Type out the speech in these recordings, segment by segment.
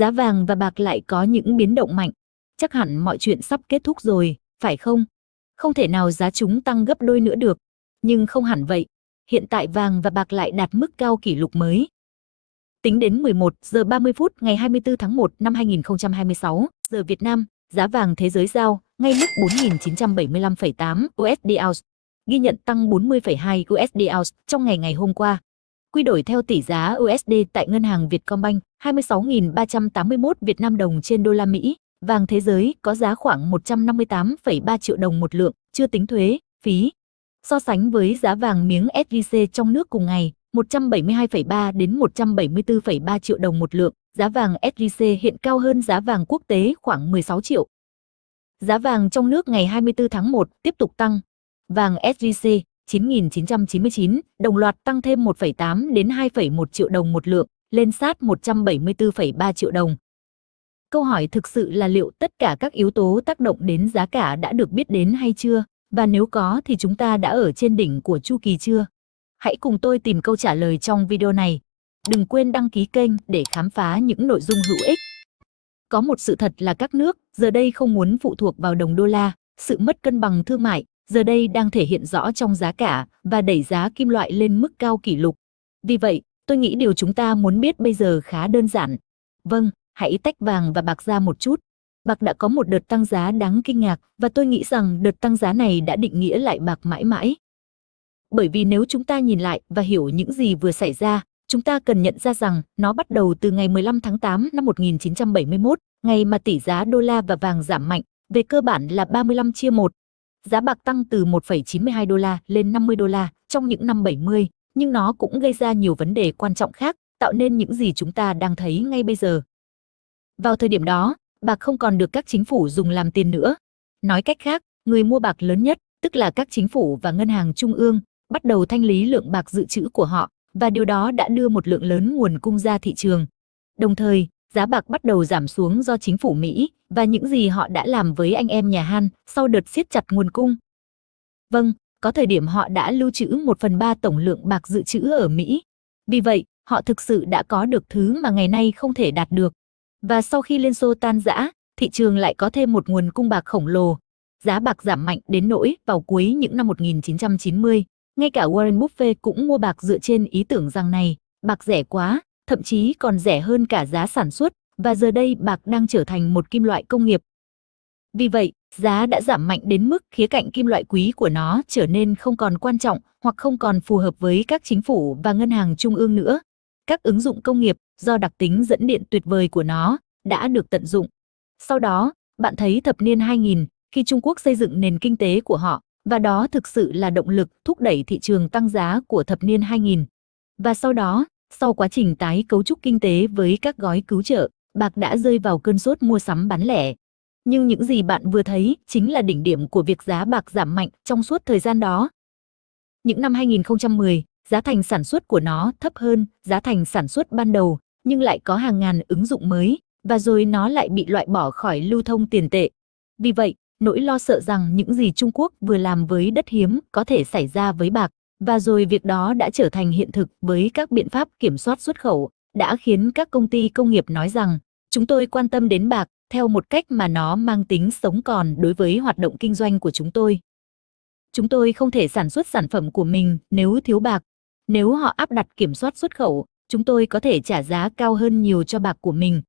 giá vàng và bạc lại có những biến động mạnh. Chắc hẳn mọi chuyện sắp kết thúc rồi, phải không? Không thể nào giá chúng tăng gấp đôi nữa được. Nhưng không hẳn vậy. Hiện tại vàng và bạc lại đạt mức cao kỷ lục mới. Tính đến 11 giờ 30 phút ngày 24 tháng 1 năm 2026, giờ Việt Nam, giá vàng thế giới giao ngay mức 4.975,8 USD ounce, ghi nhận tăng 40,2 USD ounce trong ngày hôm qua. Quy đổi theo tỷ giá USD tại ngân hàng Vietcombank 26.381 Việt Nam đồng trên đô la Mỹ, vàng thế giới có giá khoảng 158,3 triệu đồng một lượng, chưa tính thuế, phí. So sánh với giá vàng miếng SJC trong nước cùng ngày, 172,3 đến 174,3 triệu đồng một lượng, giá vàng SJC hiện cao hơn giá vàng quốc tế khoảng 16 triệu. Giá vàng trong nước ngày 24 tháng 1 tiếp tục tăng. Vàng SJC 9.999 đồng loạt tăng thêm 1,8 đến 2,1 triệu đồng một lượng, lên sát 174,3 triệu đồng. Câu hỏi thực sự là liệu tất cả các yếu tố tác động đến giá cả đã được biết đến hay chưa? Và nếu có thì chúng ta đã ở trên đỉnh của chu kỳ chưa? Hãy cùng tôi tìm câu trả lời trong video này. Đừng quên đăng ký kênh để khám phá những nội dung hữu ích. Có một sự thật là các nước giờ đây không muốn phụ thuộc vào đồng đô la, sự mất cân bằng thương mại giờ đây đang thể hiện rõ trong giá cả và đẩy giá kim loại lên mức cao kỷ lục. Vì vậy, tôi nghĩ điều chúng ta muốn biết bây giờ khá đơn giản. Vâng, hãy tách vàng và bạc ra một chút. Bạc đã có một đợt tăng giá đáng kinh ngạc và tôi nghĩ rằng đợt tăng giá này đã định nghĩa lại bạc mãi mãi. Bởi vì nếu chúng ta nhìn lại và hiểu những gì vừa xảy ra, chúng ta cần nhận ra rằng nó bắt đầu từ ngày 15 tháng 8 năm 1971, ngày mà tỷ giá đô la và vàng giảm mạnh, về cơ bản là 35/1. Giá bạc tăng từ 1,92 đô la lên 50 đô la trong những năm 70, nhưng nó cũng gây ra nhiều vấn đề quan trọng khác, tạo nên những gì chúng ta đang thấy ngay bây giờ. Vào thời điểm đó, bạc không còn được các chính phủ dùng làm tiền nữa. Nói cách khác, người mua bạc lớn nhất, tức là các chính phủ và ngân hàng trung ương, bắt đầu thanh lý lượng bạc dự trữ của họ, và điều đó đã đưa một lượng lớn nguồn cung ra thị trường. Đồng thời, giá bạc bắt đầu giảm xuống do chính phủ Mỹ và những gì họ đã làm với anh em nhà Han sau đợt siết chặt nguồn cung. Vâng, có thời điểm họ đã lưu trữ 1/3 tổng lượng bạc dự trữ ở Mỹ. Vì vậy, họ thực sự đã có được thứ mà ngày nay không thể đạt được. Và sau khi Liên Xô tan rã, thị trường lại có thêm một nguồn cung bạc khổng lồ. Giá bạc giảm mạnh đến nỗi vào cuối những năm 1990, ngay cả Warren Buffett cũng mua bạc dựa trên ý tưởng rằng này, bạc rẻ quá, thậm chí còn rẻ hơn cả giá sản xuất, và giờ đây bạc đang trở thành một kim loại công nghiệp. Vì vậy, giá đã giảm mạnh đến mức khía cạnh kim loại quý của nó trở nên không còn quan trọng hoặc không còn phù hợp với các chính phủ và ngân hàng trung ương nữa. Các ứng dụng công nghiệp do đặc tính dẫn điện tuyệt vời của nó đã được tận dụng. Sau đó, bạn thấy thập niên 2000 khi Trung Quốc xây dựng nền kinh tế của họ, và đó thực sự là động lực thúc đẩy thị trường tăng giá của thập niên 2000. Và sau đó, sau quá trình tái cấu trúc kinh tế với các gói cứu trợ, bạc đã rơi vào cơn sốt mua sắm bán lẻ. Nhưng những gì bạn vừa thấy chính là đỉnh điểm của việc giá bạc giảm mạnh trong suốt thời gian đó. Những năm 2010, giá thành sản xuất của nó thấp hơn giá thành sản xuất ban đầu, nhưng lại có hàng ngàn ứng dụng mới, và rồi nó lại bị loại bỏ khỏi lưu thông tiền tệ. Vì vậy, nỗi lo sợ rằng những gì Trung Quốc vừa làm với đất hiếm có thể xảy ra với bạc, và rồi việc đó đã trở thành hiện thực với các biện pháp kiểm soát xuất khẩu, đã khiến các công ty công nghiệp nói rằng, chúng tôi quan tâm đến bạc theo một cách mà nó mang tính sống còn đối với hoạt động kinh doanh của chúng tôi. Chúng tôi không thể sản xuất sản phẩm của mình nếu thiếu bạc. Nếu họ áp đặt kiểm soát xuất khẩu, chúng tôi có thể trả giá cao hơn nhiều cho bạc của mình.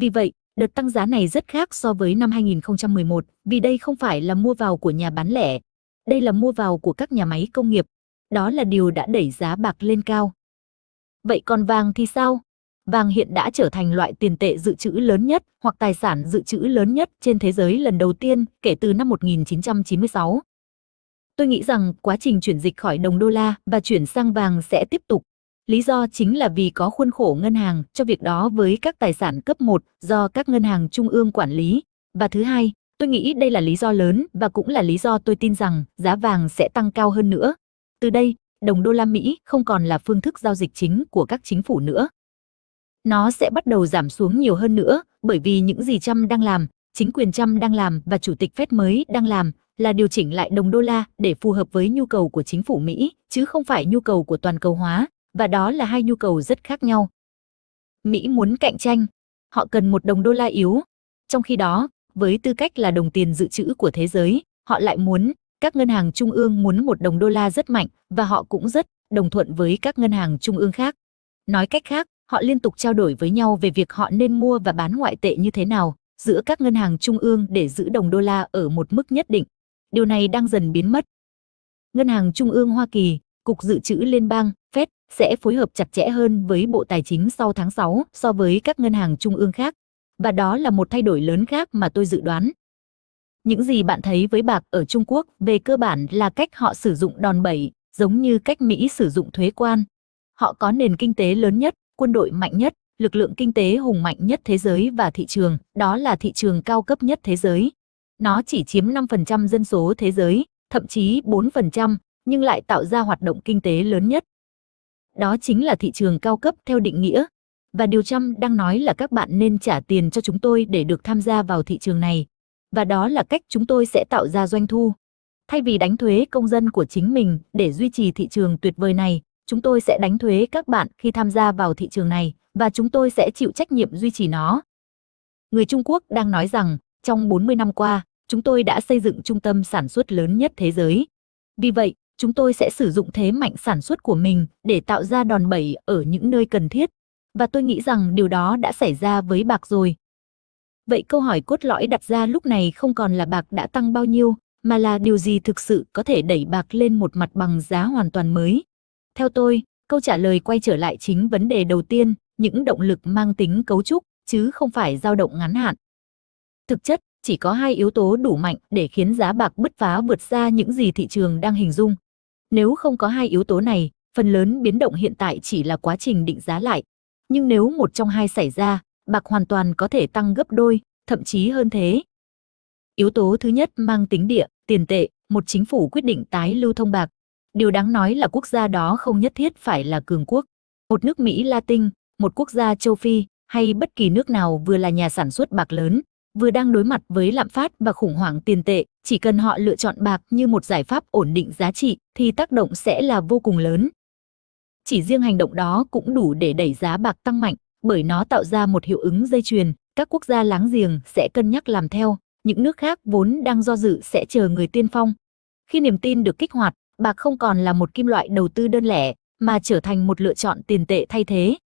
Vì vậy, đợt tăng giá này rất khác so với năm 2011, vì đây không phải là mua vào của nhà bán lẻ. Đây là mua vào của các nhà máy công nghiệp. Đó là điều đã đẩy giá bạc lên cao. Vậy còn vàng thì sao? Vàng hiện đã trở thành loại tiền tệ dự trữ lớn nhất hoặc tài sản dự trữ lớn nhất trên thế giới lần đầu tiên kể từ năm 1996. Tôi nghĩ rằng quá trình chuyển dịch khỏi đồng đô la và chuyển sang vàng sẽ tiếp tục. Lý do chính là vì có khuôn khổ ngân hàng cho việc đó với các tài sản cấp 1 do các ngân hàng trung ương quản lý. Và thứ hai, tôi nghĩ đây là lý do lớn và cũng là lý do tôi tin rằng giá vàng sẽ tăng cao hơn nữa. Từ đây, đồng đô la Mỹ không còn là phương thức giao dịch chính của các chính phủ nữa. Nó sẽ bắt đầu giảm xuống nhiều hơn nữa, bởi vì những gì Trump đang làm, chính quyền Trump đang làm và Chủ tịch Fed mới đang làm là điều chỉnh lại đồng đô la để phù hợp với nhu cầu của chính phủ Mỹ, chứ không phải nhu cầu của toàn cầu hóa, và đó là hai nhu cầu rất khác nhau. Mỹ muốn cạnh tranh. họ cần một đồng đô la yếu. Trong khi đó, với tư cách là đồng tiền dự trữ của thế giới, họ lại muốn, các ngân hàng trung ương muốn một đồng đô la rất mạnh và họ cũng rất đồng thuận với các ngân hàng trung ương khác. Nói cách khác, họ liên tục trao đổi với nhau về việc họ nên mua và bán ngoại tệ như thế nào giữa các ngân hàng trung ương để giữ đồng đô la ở một mức nhất định. Điều này đang dần biến mất. Ngân hàng Trung ương Hoa Kỳ, Cục Dự trữ Liên bang, Fed, sẽ phối hợp chặt chẽ hơn với Bộ Tài chính sau tháng 6 so với các ngân hàng trung ương khác. Và đó là một thay đổi lớn khác mà tôi dự đoán. Những gì bạn thấy với bạc ở Trung Quốc về cơ bản là cách họ sử dụng đòn bẩy, giống như cách Mỹ sử dụng thuế quan. Họ có nền kinh tế lớn nhất, quân đội mạnh nhất, lực lượng kinh tế hùng mạnh nhất thế giới và thị trường, đó là thị trường cao cấp nhất thế giới. Nó chỉ chiếm 5% dân số thế giới, thậm chí 4%, nhưng lại tạo ra hoạt động kinh tế lớn nhất. Đó chính là thị trường cao cấp theo định nghĩa. Và điều Trump đang nói là các bạn nên trả tiền cho chúng tôi để được tham gia vào thị trường này. Và đó là cách chúng tôi sẽ tạo ra doanh thu. Thay vì đánh thuế công dân của chính mình để duy trì thị trường tuyệt vời này, chúng tôi sẽ đánh thuế các bạn khi tham gia vào thị trường này, và chúng tôi sẽ chịu trách nhiệm duy trì nó. Người Trung Quốc đang nói rằng, trong 40 năm qua, chúng tôi đã xây dựng trung tâm sản xuất lớn nhất thế giới. Vì vậy, chúng tôi sẽ sử dụng thế mạnh sản xuất của mình để tạo ra đòn bẩy ở những nơi cần thiết. Và tôi nghĩ rằng điều đó đã xảy ra với bạc rồi. Vậy câu hỏi cốt lõi đặt ra lúc này không còn là bạc đã tăng bao nhiêu, mà là điều gì thực sự có thể đẩy bạc lên một mặt bằng giá hoàn toàn mới. Theo tôi, câu trả lời quay trở lại chính vấn đề đầu tiên, những động lực mang tính cấu trúc, chứ không phải dao động ngắn hạn. Thực chất, chỉ có hai yếu tố đủ mạnh để khiến giá bạc bứt phá vượt xa những gì thị trường đang hình dung. Nếu không có hai yếu tố này, phần lớn biến động hiện tại chỉ là quá trình định giá lại. Nhưng nếu một trong hai xảy ra, bạc hoàn toàn có thể tăng gấp đôi, thậm chí hơn thế. Yếu tố thứ nhất mang tính địa, tiền tệ, một chính phủ quyết định tái lưu thông bạc. Điều đáng nói là quốc gia đó không nhất thiết phải là cường quốc. Một nước Mỹ Latin, một quốc gia châu Phi, hay bất kỳ nước nào vừa là nhà sản xuất bạc lớn, vừa đang đối mặt với lạm phát và khủng hoảng tiền tệ, chỉ cần họ lựa chọn bạc như một giải pháp ổn định giá trị thì tác động sẽ là vô cùng lớn. Chỉ riêng hành động đó cũng đủ để đẩy giá bạc tăng mạnh, bởi nó tạo ra một hiệu ứng dây chuyền, các quốc gia láng giềng sẽ cân nhắc làm theo, những nước khác vốn đang do dự sẽ chờ người tiên phong. Khi niềm tin được kích hoạt, bạc không còn là một kim loại đầu tư đơn lẻ, mà trở thành một lựa chọn tiền tệ thay thế.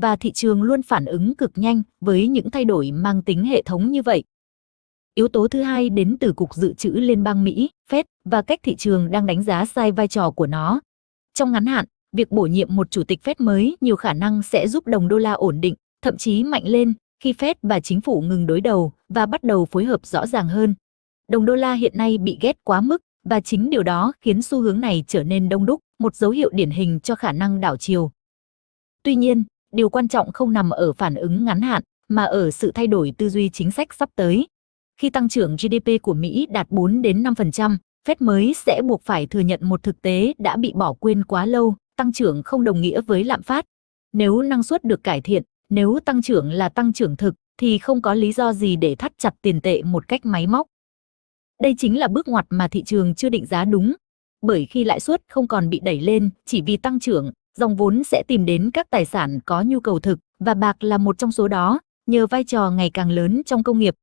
Và thị trường luôn phản ứng cực nhanh với những thay đổi mang tính hệ thống như vậy. Yếu tố thứ hai đến từ Cục Dự trữ Liên bang Mỹ, Fed, và cách thị trường đang đánh giá sai vai trò của nó. Trong ngắn hạn, việc bổ nhiệm một chủ tịch Fed mới nhiều khả năng sẽ giúp đồng đô la ổn định, thậm chí mạnh lên, khi Fed và chính phủ ngừng đối đầu và bắt đầu phối hợp rõ ràng hơn. Đồng đô la hiện nay bị ghét quá mức, và chính điều đó khiến xu hướng này trở nên đông đúc, một dấu hiệu điển hình cho khả năng đảo chiều. Tuy nhiên, điều quan trọng không nằm ở phản ứng ngắn hạn, mà ở sự thay đổi tư duy chính sách sắp tới. Khi tăng trưởng GDP của Mỹ đạt 4 đến 5%, Fed mới sẽ buộc phải thừa nhận một thực tế đã bị bỏ quên quá lâu, tăng trưởng không đồng nghĩa với lạm phát. Nếu năng suất được cải thiện, nếu tăng trưởng là tăng trưởng thực, thì không có lý do gì để thắt chặt tiền tệ một cách máy móc. Đây chính là bước ngoặt mà thị trường chưa định giá đúng. Bởi khi lãi suất không còn bị đẩy lên chỉ vì tăng trưởng, dòng vốn sẽ tìm đến các tài sản có nhu cầu thực, và bạc là một trong số đó, nhờ vai trò ngày càng lớn trong công nghiệp.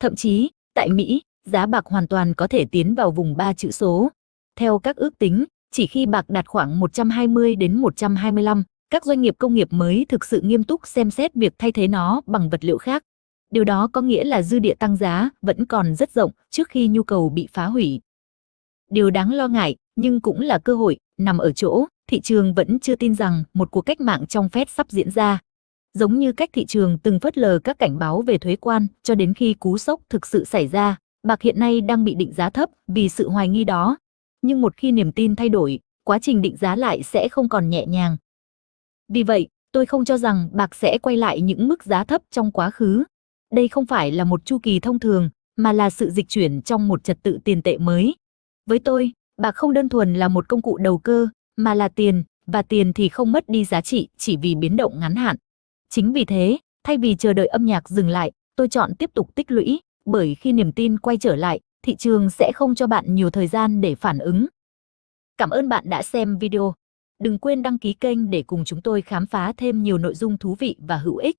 Thậm chí, tại Mỹ, giá bạc hoàn toàn có thể tiến vào vùng 3 chữ số. Theo các ước tính, chỉ khi bạc đạt khoảng 120 đến 125, các doanh nghiệp công nghiệp mới thực sự nghiêm túc xem xét việc thay thế nó bằng vật liệu khác. Điều đó có nghĩa là dư địa tăng giá vẫn còn rất rộng trước khi nhu cầu bị phá hủy. Điều đáng lo ngại, nhưng cũng là cơ hội, nằm ở chỗ, thị trường vẫn chưa tin rằng một cuộc cách mạng trong Fed sắp diễn ra. Giống như cách thị trường từng phớt lờ các cảnh báo về thuế quan cho đến khi cú sốc thực sự xảy ra, bạc hiện nay đang bị định giá thấp vì sự hoài nghi đó. Nhưng một khi niềm tin thay đổi, quá trình định giá lại sẽ không còn nhẹ nhàng. Vì vậy, tôi không cho rằng bạc sẽ quay lại những mức giá thấp trong quá khứ. Đây không phải là một chu kỳ thông thường, mà là sự dịch chuyển trong một trật tự tiền tệ mới. Với tôi, bạc không đơn thuần là một công cụ đầu cơ, mà là tiền, và tiền thì không mất đi giá trị chỉ vì biến động ngắn hạn. Chính vì thế, thay vì chờ đợi âm nhạc dừng lại, tôi chọn tiếp tục tích lũy, bởi khi niềm tin quay trở lại, thị trường sẽ không cho bạn nhiều thời gian để phản ứng. Cảm ơn bạn đã xem video. Đừng quên đăng ký kênh để cùng chúng tôi khám phá thêm nhiều nội dung thú vị và hữu ích.